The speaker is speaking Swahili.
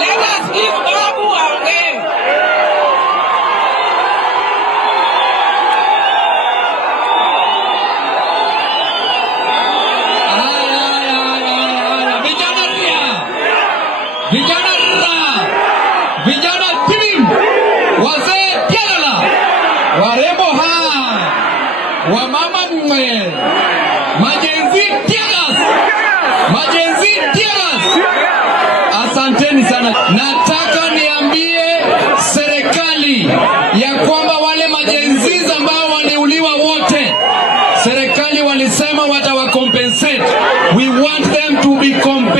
Let us give Babu Owino. Vijana timu, wazee tiala, warembo wamama majenzi tiagas. Asanteni sana. Nataka niambie serikali ya kwamba wale majenzi ambao waliuliwa wote, serikali walisema watawacompensate. We want them to be compensated.